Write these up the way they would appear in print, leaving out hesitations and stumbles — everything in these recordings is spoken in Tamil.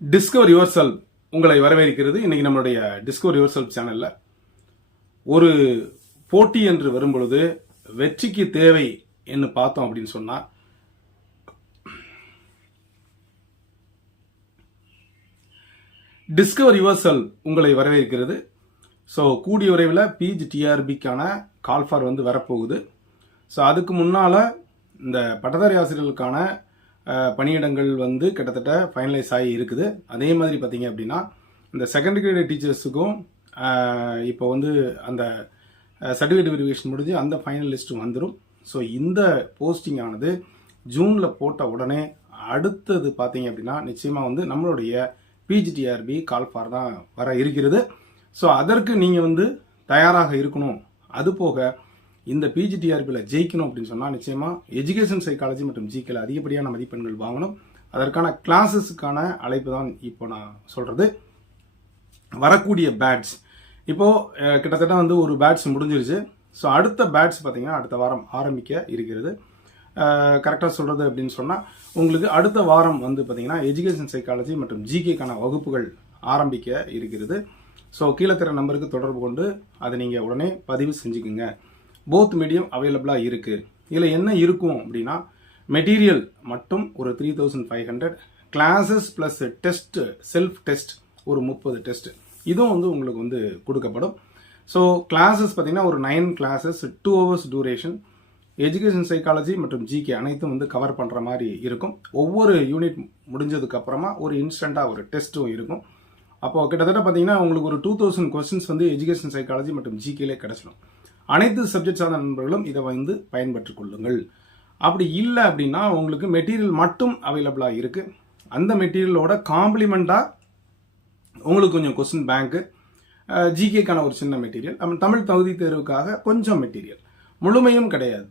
டிஸ்கவர் யுவர் செல்ஃப் உங்களை வரவேற்கிறது. இன்னைக்கு நம்மளுடைய டிஸ்கவர் யுவர் செல்ஃப் சேனல்ல ஒரு போட்டி என்று வரும்பொழுது வெற்றிக்கு தேவை என்று பார்த்தோம் அப்படின்னு சொன்னா டிஸ்கவர் யுவர் செல்ஃப் உங்களை வரவேற்கிறது. ஸோ கூடிய விரைவில் பிஜிடிஆர்பிக்கான கால்ஃபார் வரப்போகுது. ஸோ அதுக்கு முன்னால் இந்த பட்டதாரி ஆசிரியர்களுக்கான பணியிடங்கள் கிட்டத்தட்ட ஃபைனலைஸ் ஆகி இருக்குது. அதே மாதிரி பார்த்தீங்க அப்படின்னா இந்த செகண்டரி கிரேட் டீச்சர்ஸுக்கும் இப்போ அந்த சர்டிஃபிகேட் வெரிஃபிகேஷன் முடிஞ்சு அந்த ஃபைனல் லிஸ்ட்டும் வந்துடும். ஸோ இந்த போஸ்டிங் ஆனது ஜூனில் போட்ட உடனே அடுத்தது பார்த்தீங்க அப்படின்னா நிச்சயமாக நம்மளுடைய பிஜிடிஆர்பி கால்ஃபார் தான் வர இருக்கிறது. ஸோ அதற்கு நீங்கள் தயாராக இருக்கணும். அது போக இந்த பிஜிடிஆர்பியில் ஜெயிக்கணும் அப்படின்னு சொன்னால் நிச்சயமாக எஜுகேஷன் சைக்காலஜி மற்றும் ஜிகேல அதிகப்படியான மதிப்பெண்கள் வாங்கணும். அதற்கான கிளாஸஸுக்கான அழைப்பு தான் இப்போ நான் சொல்கிறது. வரக்கூடிய பேட்ச் இப்போது கிட்டத்தட்ட ஒரு பேட்ச் முடிஞ்சிருச்சு. ஸோ அடுத்த பேட்ச் பார்த்தீங்கன்னா அடுத்த வாரம் ஆரம்பிக்க இருக்கிறது. கரெக்டாக சொல்கிறது அப்படின்னு சொன்னால் உங்களுக்கு அடுத்த வாரம் பார்த்தீங்கன்னா எஜுகேஷன் சைக்காலஜி மற்றும் ஜிகேக்கான வகுப்புகள் ஆரம்பிக்க இருக்கிறது. ஸோ கீழே தர நம்பருக்கு தொடர்பு கொண்டு அதை நீங்கள் உடனே பதிவு செஞ்சுக்குங்க. போத் மீடியம் அவைலபிளாக இருக்குது. இதில் என்ன இருக்கும் அப்படின்னா மெட்டீரியல் மட்டும் ஒரு 3500, classes plus test, self test ஒரு 30 டெஸ்ட் இதுவும் உங்களுக்கு கொடுக்கப்படும். ஸோ கிளாஸஸ் பார்த்தீங்கன்னா ஒரு 9 classes 2 hours duration. Education psychology மற்றும் ஜிகே அனைத்தும் கவர் பண்ணுற மாதிரி இருக்கும். ஒவ்வொரு யூனிட் முடிஞ்சதுக்கு அப்புறமா ஒரு இன்ஸ்டண்ட்டாக ஒரு டெஸ்ட்டும் இருக்கும். அப்போ கிட்டத்தட்ட பார்த்தீங்கன்னா உங்களுக்கு ஒரு 2000 கொஸ்டின்ஸ் எஜுகேஷன் சைக்காலஜி மற்றும் ஜிகேலே கிடைச்சிடும். அனைத்து சப்ஜெக்ட் சார்ந்த நண்பர்களும் இதை பயன்பெற்றுக் கொள்ளுங்கள். அப்படி இல்லை அப்படின்னா உங்களுக்கு மெட்டீரியல் மட்டும் அவைலபிளாக இருக்கு. அந்த மெட்டீரியலோட காம்ப்ளிமெண்டாக உங்களுக்கு கொஞ்சம் கொஸ்டின் பேங்க்கு, ஜிகேக்கான ஒரு சின்ன மெட்டீரியல், தமிழ் தகுதி தேர்வுக்காக கொஞ்சம் மெட்டீரியல், முழுமையும் கிடையாது.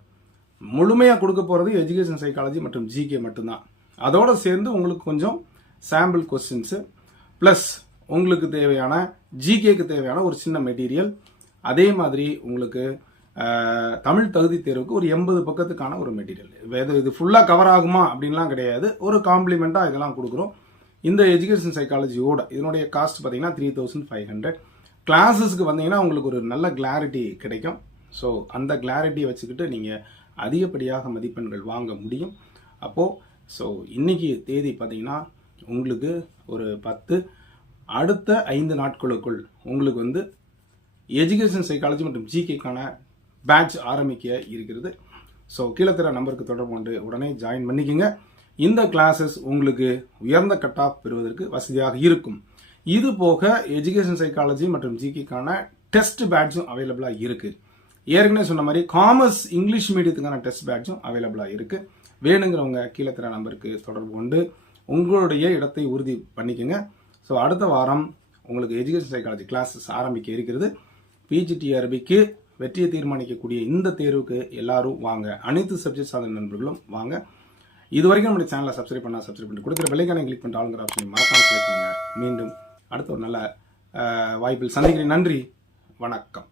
முழுமையாக கொடுக்க போகிறது எஜுகேஷன் சைக்காலஜி மற்றும் ஜிகே மட்டும்தான். அதோடு சேர்ந்து உங்களுக்கு கொஞ்சம் சாம்பிள் கொஸ்டின்ஸு ப்ளஸ் உங்களுக்கு தேவையான ஜிகேக்கு தேவையான ஒரு சின்ன மெட்டீரியல். அதே மாதிரி உங்களுக்கு தமிழ் தகுதி தேர்வுக்கு ஒரு 80 பக்கத்துக்கான ஒரு மெட்டீரியல். இது ஃபுல்லாக கவர் ஆகுமா அப்படின்லாம் கிடையாது. ஒரு காம்ப்ளிமெண்ட்டாக இதெல்லாம் கொடுக்குறோம். இந்த எஜுகேஷன் சைக்காலஜியோட இதனுடைய காஸ்ட் பார்த்தீங்கன்னா 3500. கிளாஸஸ்க்கு வந்தீங்கன்னா உங்களுக்கு ஒரு நல்ல கிளாரிட்டி கிடைக்கும். ஸோ அந்த கிளாரிட்டியை வச்சுக்கிட்டு நீங்கள் அதிகப்படியாக மதிப்பெண்கள் வாங்க முடியும். ஸோ இன்னைக்கு தேதி பார்த்தீங்கன்னா உங்களுக்கு ஒரு 10, அடுத்த 5 நாட்களுக்குள் உங்களுக்கு எஜுகேஷன் சைக்காலஜி மற்றும் ஜிகேக்கான பேட்ச் ஆரம்பிக்க இருக்கிறது. ஸோ கீழே தர நம்பருக்கு தொடர்பு கொண்டு உடனே ஜாயின் பண்ணிக்கோங்க. இந்த கிளாஸஸ் உங்களுக்கு உயர்ந்த கட் ஆஃப் பெறுவதற்கு வசதியாக இருக்கும். இது போக எஜுகேஷன் சைக்காலஜி மற்றும் ஜிகேக்கான டெஸ்ட் பேட்சும் அவைலபிளாக இருக்கு. ஏற்கனவே சொன்ன மாதிரி காமர்ஸ் இங்கிலீஷ் மீடியத்துக்கான டெஸ்ட் பேட்சும் அவைலபிளாக இருக்கு. வேணுங்கிறவங்க கீழே தர நம்பருக்கு தொடர்பு கொண்டு உங்களுடைய இடத்தை உறுதி பண்ணிக்கோங்க. ஸோ அடுத்த வாரம் உங்களுக்கு எஜுகேஷன் சைக்காலஜி கிளாஸஸ் ஆரம்பிக்க இருக்கிறது. பிஜிடிஆர்பிக்கு வெற்றியை தீர்மானிக்கக்கூடிய இந்த தேர்வுக்கு எல்லாரும் வாங்க. அனைத்து சப்ஜெக்ட் சார்ந்த நண்பர்களும் வாங்க. இது வரைக்கும் நம்முடைய சேனலை சப்ஸ்கிரைப் பண்ணி கொடுக்குற பெல்லைக்கான கிளிக் பண்ணிட்டு ஆளுங்கிற ஆப்ஷனை மறக்காம கிளிக் பண்ணுங்க. மீண்டும் அடுத்த ஒரு நல்ல வாய்ப்பில் சந்திக்கிறேன். நன்றி, வணக்கம்.